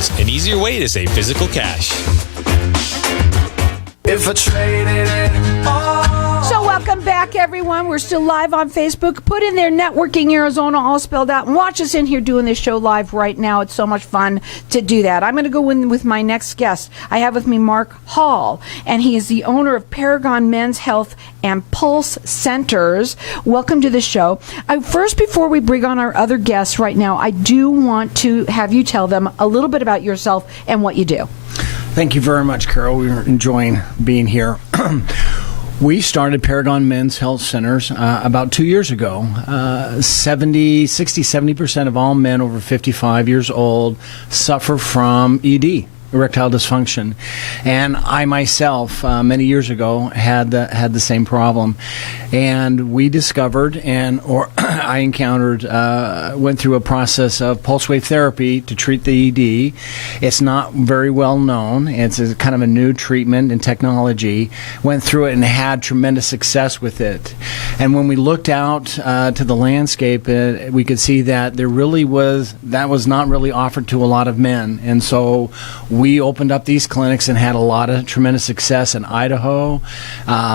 Consultations, an easier way to save physical cash. If I traded it all. So welcome back, everyone. We're still live on Facebook. Put in there Networking Arizona all spelled out and watch us in here doing this show live right now. It's so much fun to do that. I'm going to go in with my next guest. I have with me Mark Hall, and he is the owner of Paragon Men's Health and Pulse Centers. Welcome to the show. First, before we bring on our other guests right now, I do want to have you tell them a little bit about yourself and what you do. Thank you very much, Carol. We're enjoying being here. We started Paragon Men's Health Centers about 2 years ago. 70% of all men over 55 years old suffer from ED, erectile dysfunction. And I myself, many years ago, had the same problem. And we discovered, I encountered, went through a process of pulse wave therapy to treat the ED. It's not very well known. It's a kind of a new treatment and technology. Went through it and had tremendous success with it. And when we looked out to the landscape, we could see that that was not really offered to a lot of men. And so we opened up these clinics and had a lot of tremendous success in Idaho,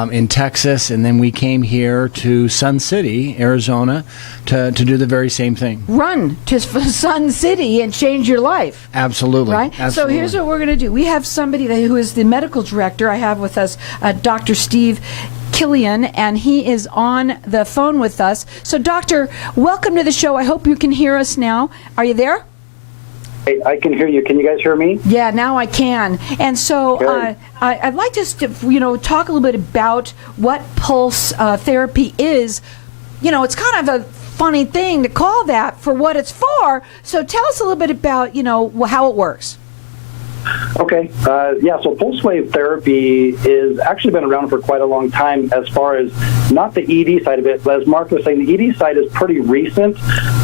in Texas, and then we came here to Sun City, Arizona, to do the very same thing. Run to Sun City and change your life. Absolutely. Right? Absolutely. So here's what we're going to do. We have somebody who is the medical director. I have with us Dr. Steve Killion, and he is on the phone with us. So, Doctor, welcome to the show. I hope you can hear us now. Are you there? I can hear you. Can you guys hear me? Yeah, now I can. And so I'd like to talk a little bit about what pulse therapy is. You know, it's kind of a funny thing to call that for what it's for. So tell us a little bit about, how it works. Okay. So pulse wave therapy is actually been around for quite a long time as far as not the ED side of it, but as Mark was saying, the ED side is pretty recent,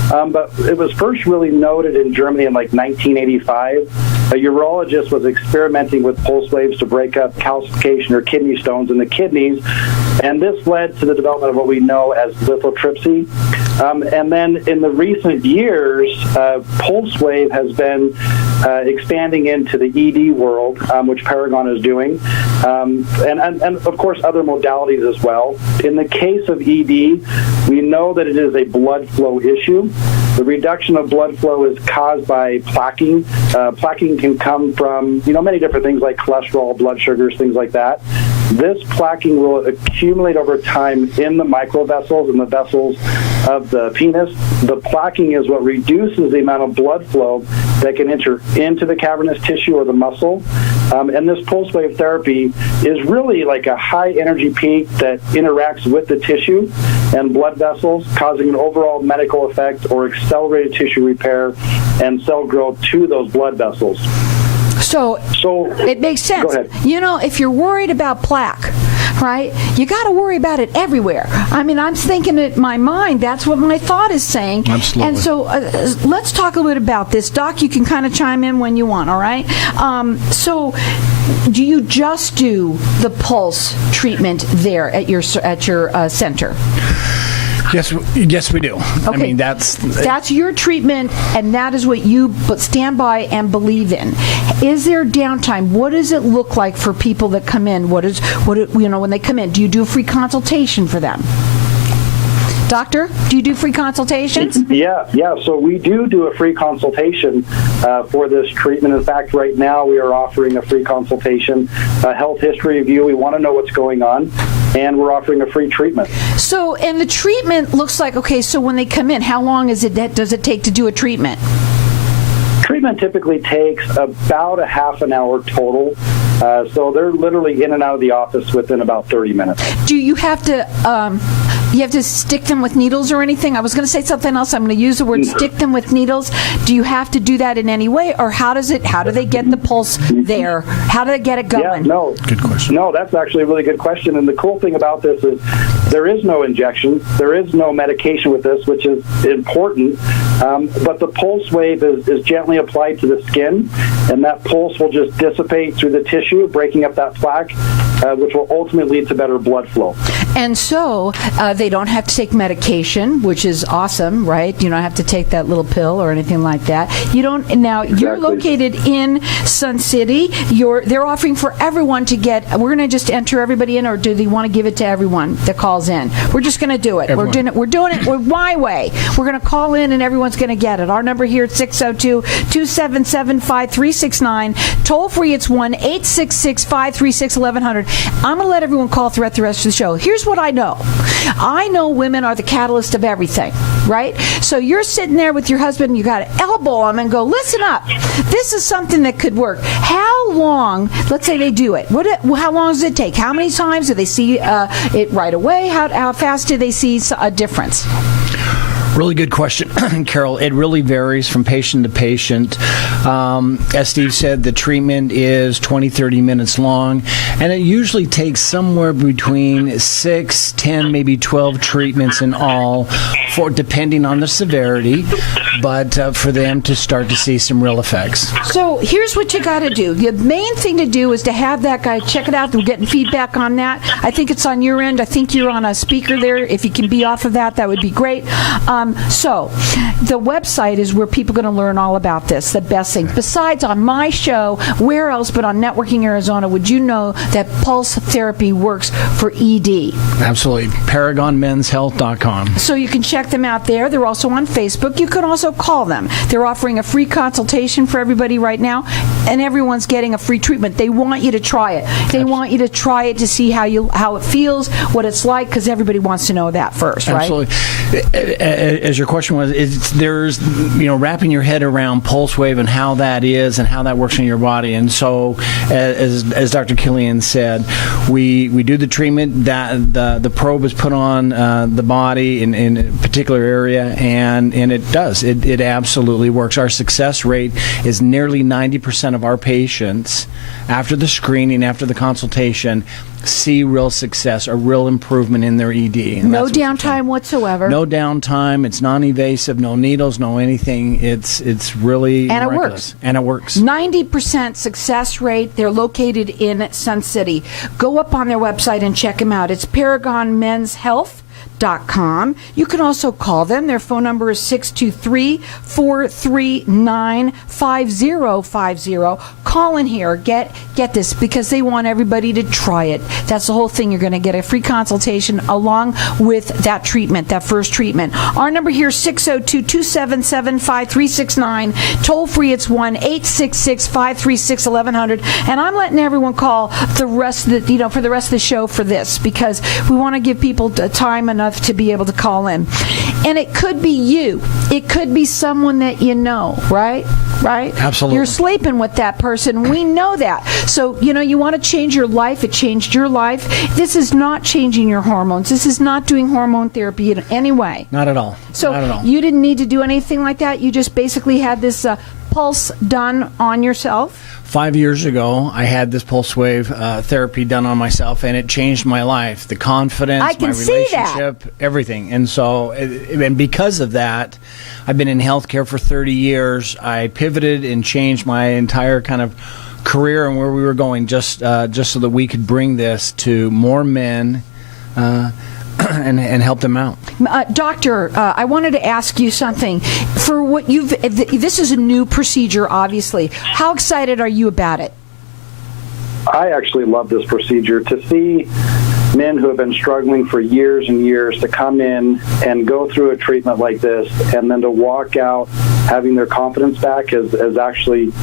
but it was first really noted in Germany in like 1985. A urologist was experimenting with pulse waves to break up calcification or kidney stones in the kidneys, and this led to the development of what we know as lithotripsy. And then in the recent years, pulse wave has been expanding into the ED world, which Paragon is doing, and of course other modalities as well. In the case of ED, we know that it is a blood flow issue. The reduction of blood flow is caused by plaquing. Plaquing can come from many different things like cholesterol, blood sugars, things like that. This plaquing will accumulate over time in the microvessels and the vessels of the penis. The plaquing is what reduces the amount of blood flow that can enter into the cavernous tissue or the muscle. And this pulse wave therapy is really like a high energy peak that interacts with the tissue and blood vessels, causing an overall medical effect or accelerated tissue repair and cell growth to those blood vessels. So it makes sense. Go ahead. If you're worried about plaque, right, you got to worry about it everywhere. I mean, I'm thinking in my mind, that's what my thought is saying. Absolutely. And so let's talk a little bit about this. Doc, you can kind of chime in when you want, all right? So do you just do the pulse treatment there at your center? Yes, we do. Okay. I mean, that's your treatment, and that is what you stand by and believe in. Is there downtime? What does it look like for people that come in? When they come in? Do you do a free consultation for them? Doctor, do you do free consultations? Yeah. So we do a free consultation for this treatment. In fact, right now we are offering a free consultation, a health history review. We want to know what's going on, and we're offering a free treatment. So, and the treatment looks like, okay, so when they come in, how long does it take to do a treatment? Treatment typically takes about a half an hour total. So they're literally in and out of the office within about 30 minutes. Do you have to stick them with needles or anything? I was going to say something else. I'm going to use the word stick them with needles. Do you have to do that in any way, or how do they get the pulse there? How do they get it going? Yeah, no. Good question. No, that's actually a really good question. And the cool thing about this is there is no injection. There is no medication with this, which is important. But the pulse wave is gently applied to the skin, and that pulse will just dissipate through the tissue, breaking up that plaque. which will ultimately lead to better blood flow. And so they don't have to take medication, which is awesome, right? You don't have to take that little pill or anything like that. You don't. Now you're located in Sun City. They're offering for everyone to get. We're going to just enter everybody in, or do they want to give it to everyone that calls in? We're just going to do it. Everyone. We're doing it my way. We're going to call in, and everyone's going to get it. Our number here is 602-277-5369. Toll free, it's 1-866-536-1100. I'm going to let everyone call throughout the rest of the show. Here's what I know. I know women are the catalyst of everything, right? So you're sitting there with your husband, you got to elbow him and go, listen up. This is something that could work. How long, let's say they do it. How long does it take? How many times do they see it right away? How fast do they see a difference? Really good question, Carol. It really varies from patient to patient. As Steve said, the treatment is 20, 30 minutes long, and it usually takes somewhere between 6, 10, maybe 12 treatments in all, depending on the severity, but for them to start to see some real effects. So here's what you got to do. The main thing to do is to have that guy check it out. We're getting feedback on that. I think it's on your end. I think you're on a speaker there. If you can be off of that, that would be great. So the website is where people are going to learn all about this, the best thing. Besides on my show, where else but on Networking Arizona would you know that pulse therapy works for ED? Absolutely. ParagonMen'sHealth.com. So you can check them out there. They're also on Facebook. You can also call them. They're offering a free consultation for everybody right now, and everyone's getting a free treatment. They want you to try it. They want you to try it to see how it feels, what it's like, because everybody wants to know that first, right? Absolutely. As your question was, there's wrapping your head around pulse wave and how that is and how that works in your body. And so, as Dr. Killion said, we do the treatment. That the probe is put on the body in a particular area, and it does. It absolutely works. Our success rate is nearly 90% of our patients after the screening, after the consultation, see real success, a real improvement in their ED. No downtime whatsoever. No downtime. It's non-invasive. No needles. No anything. It's really and miraculous. And it works. 90% success rate. They're located in Sun City. Go up on their website and check them out. It's ParagonMen'sHealth.com. You can also call them. Their phone number is 623-439-5050. Call in here. Get this, because they want everybody to try it. That's the whole thing. You're going to get a free consultation along with that treatment, that first treatment. Our number here is 602-277-5369. Toll free, it's 1-866-536-1100. And I'm letting everyone call the rest of the, for the rest of the show for this, because we want to give people time enough to be able to call in. And it could be you. It could be someone that you know, right? Absolutely. You're sleeping with that person. We know that. So, you want to change your life. It changed your life. This is not changing your hormones. This is not doing hormone therapy in any way. Not at all. So Not at all. You didn't need to do anything like that? You just basically had this pulse done on yourself? 5 years ago, I had this pulse wave therapy done on myself, and it changed my life. The confidence, I can my see relationship, everything. And so, and because of that, I've been in healthcare for 30 years. I pivoted and changed my entire kind of career and where we were going, just so that we could bring this to more men and help them out. Doctor, I wanted to ask you something. For what this is a new procedure, obviously. How excited are you about it? I actually love this procedure. To see men who have been struggling for years and years to come in and go through a treatment like this, and then to walk out having their confidence back is actually,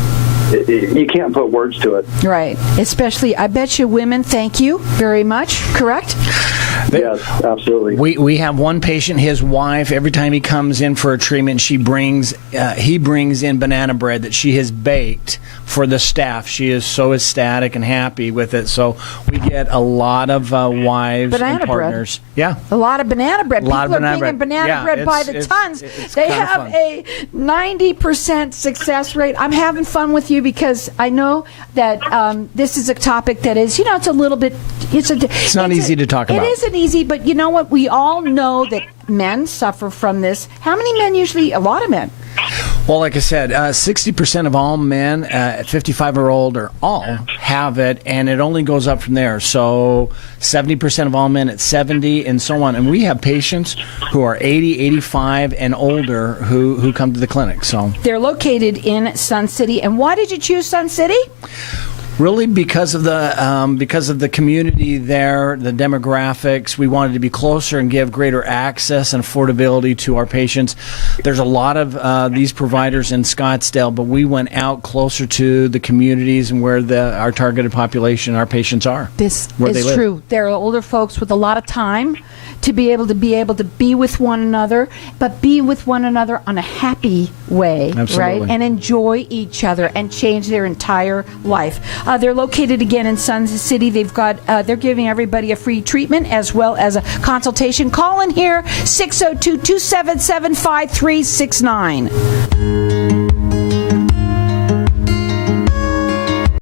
you can't put words to it. Right. Especially, I bet you women thank you very much, correct? Yes, absolutely. We have one patient, his wife, every time he comes in for a treatment, he brings in banana bread that she has baked for the staff. She is so ecstatic and happy with it. So we get a lot of wives banana and partners. Bread. Yeah. A lot of banana bread. A lot People of banana are bringing bread. banana bread by the tons. They have a 90% success rate. I'm having fun with you because I know that this is a topic that is, it's a little bit... It's not easy to talk about. It isn't easy, but you know what? We all know that men suffer from this. How many men usually? A lot of men. Well, like I said, 60% of all men at 55 or older all have it, and it only goes up from there. So 70% of all men at 70 and so on. And we have patients who are 80, 85 and older who come to the clinic. So they're located in Sun City. And why did you choose Sun City? Really, because of the community there, the demographics, we wanted to be closer and give greater access and affordability to our patients. There's a lot of these providers in Scottsdale, but we went out closer to the communities and where our targeted population, our patients are. This is true. There are older folks with a lot of time to be able to be with one another, but be with one another on a happy way, Absolutely. Right? And enjoy each other and change their entire life. They're located again in Sun City. They're giving everybody a free treatment as well as a consultation. Call in here 602-277-5369.